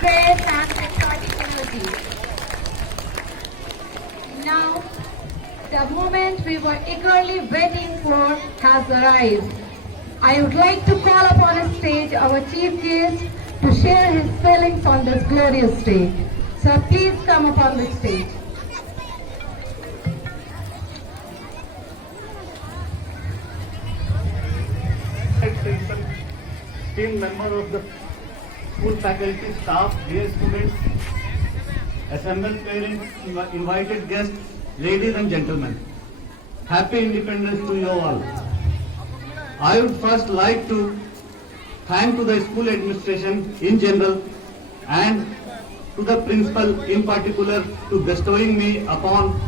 grace and patriotic energy. Now, the moment we were eagerly waiting for has arrived. I would like to call upon a stage our chief guest to share his feelings on this glorious day. So please come upon the stage. Team member of the school faculty, staff, dear students, assembled parents, invited guests, ladies and gentlemen. Happy Independence to you all. I would first like to thank to the school administration in general and to the principal in particular to bestowing me upon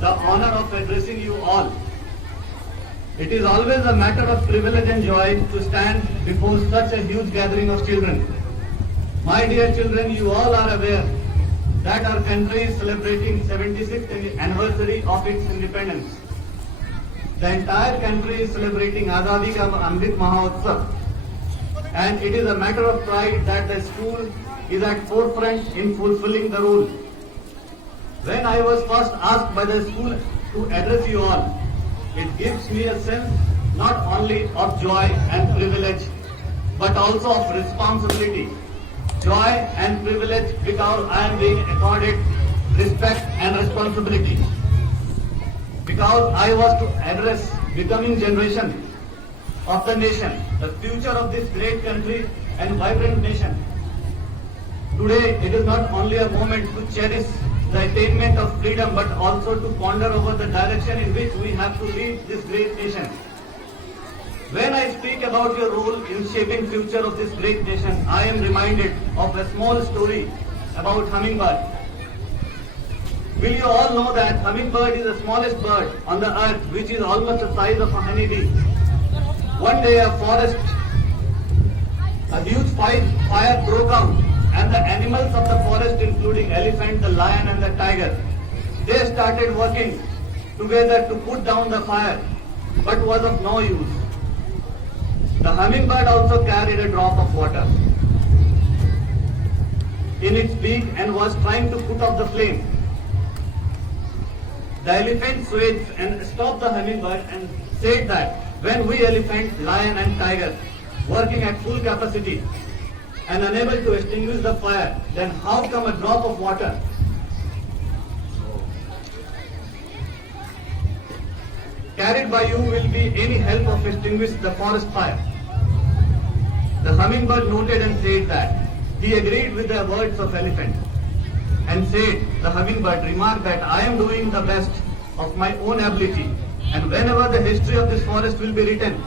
the honor of addressing you all. It is always a matter of privilege and joy to stand before such a huge gathering of children. My dear children, you all are aware that our country is celebrating 76th anniversary of its independence. The entire country is celebrating Azadi Ka Amrit Mahotsav, and it is a matter of pride that the school is at forefront in fulfilling the role. When I was first asked by the school to address you all, it gives me a sense not only of joy and privilege, but also of responsibility. Joy and privilege because I am being accorded respect and responsibility. Because I was to address becoming generation of the nation, the future of this great country and vibrant nation. Today, it is not only a moment to cherish the attainment of freedom, but also to ponder over the direction in which we have to lead this great nation. When I speak about your role in shaping future of this great nation, I am reminded of a small story about hummingbird. Will you all know that hummingbird is the smallest bird on the earth, which is almost the size of a honeybee? One day a huge fire broke out, and the animals of the forest, including elephant, the lion and the tiger, they started working together to put down the fire, but was of no use. The hummingbird also carried a drop of water in its beak and was trying to put out the flame. The elephant swayed and stopped the hummingbird and said that when we elephant, lion and tiger working at full capacity and unable to extinguish the fire, then how come a drop of water carried by you will be any help of extinguish the forest fire? The hummingbird noted and said that he agreed with the words of elephant and said, the hummingbird remarked that I am doing the best of my own ability, and whenever the history of this forest will be written,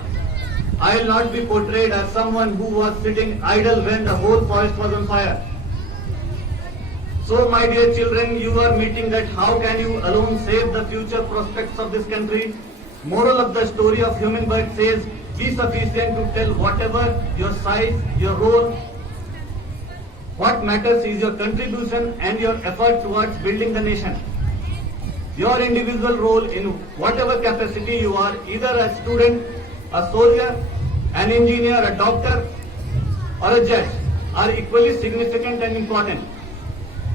I will not be portrayed as someone who was sitting idle when the whole forest was on fire. So my dear children, you are meeting that how can you alone save the future prospects of this country? Moral of the story of hummingbird says, be sufficient to tell whatever your size, your role. What matters is your contribution and your effort towards building the nation. Your individual role in whatever capacity you are, either a student, a soldier, an engineer, a doctor, or a judge, are equally significant and important.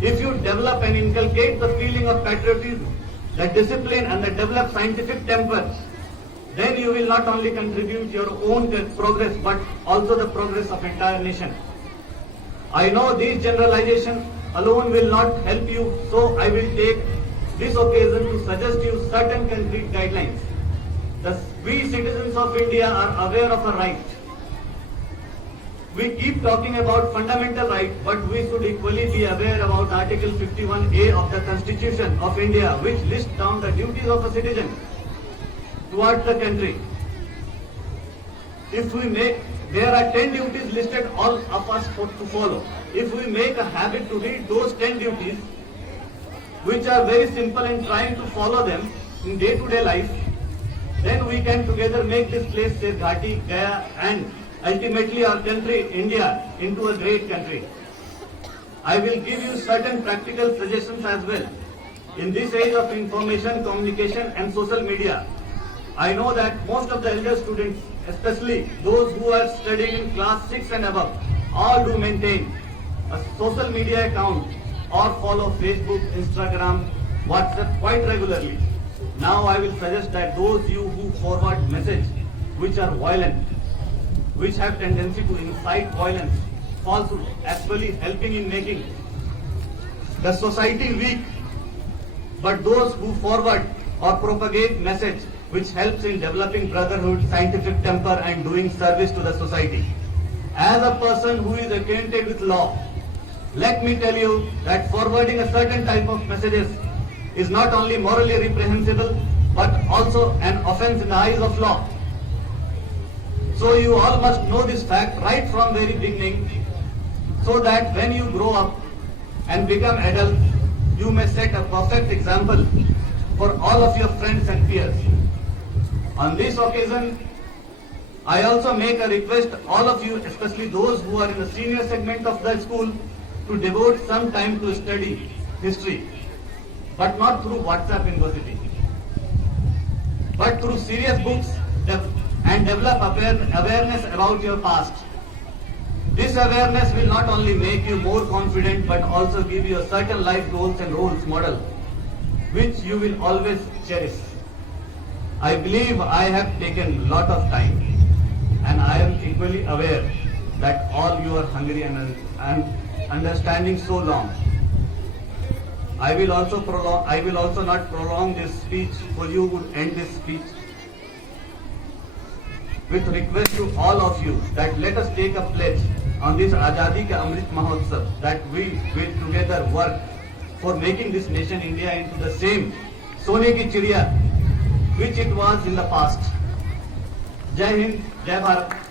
If you develop and inculcate the feeling of patriotism, the discipline and the developed scientific temper, then you will not only contribute your own progress, but also the progress of entire nation. I know these generalizations alone will not help you, so I will take this occasion to suggest you certain concrete guidelines. We citizens of India are aware of our right. We keep talking about fundamental right, but we should equally be aware about Article 51A of the Constitution of India, which lists down the duties of a citizen towards the country. There are 10 duties listed all of us to follow. If we make a habit to read those 10 duties, which are very simple and trying to follow them in day-to-day life, then we can together make this place, say, Ghati, Gaya, and ultimately our country, India, into a great country. I will give you certain practical suggestions as well. In this age of information, communication and social media, I know that most of the elder students, especially those who are studying in class 6 and above, all do maintain a social media account or follow Facebook, Instagram, WhatsApp quite regularly. Now I will suggest that those you who forward messages which are violent, which have tendency to incite violence, falsehood, actually helping in making the society weak. But those who forward or propagate message which helps in developing brotherhood, scientific temper and doing service to the society. As a person who is acquainted with law, let me tell you that forwarding a certain type of messages is not only morally reprehensible but also an offense in the eyes of law. So you all must know this fact right from very beginning, so that when you grow up and become adults, you may set a perfect example for all of your friends and peers. On this occasion, I also make a request all of you, especially those who are in the senior segment of the school, to devote some time to study history, but not through WhatsApp University, but through serious books and develop awareness about your past. This awareness will not only make you more confident but also give you a certain life goals and roles model which you will always cherish. I believe I have taken lot of time and I am equally aware that all you are hungry and understanding so long. I will also not prolong this speech, for you would end this speech with request to all of you that let us take a pledge on this Azadi Ka Amrit Mahotsav that we will together work for making this nation India into the same Sone Ki Chidiya which it was in the past. Jai Hind, Jai Bharat.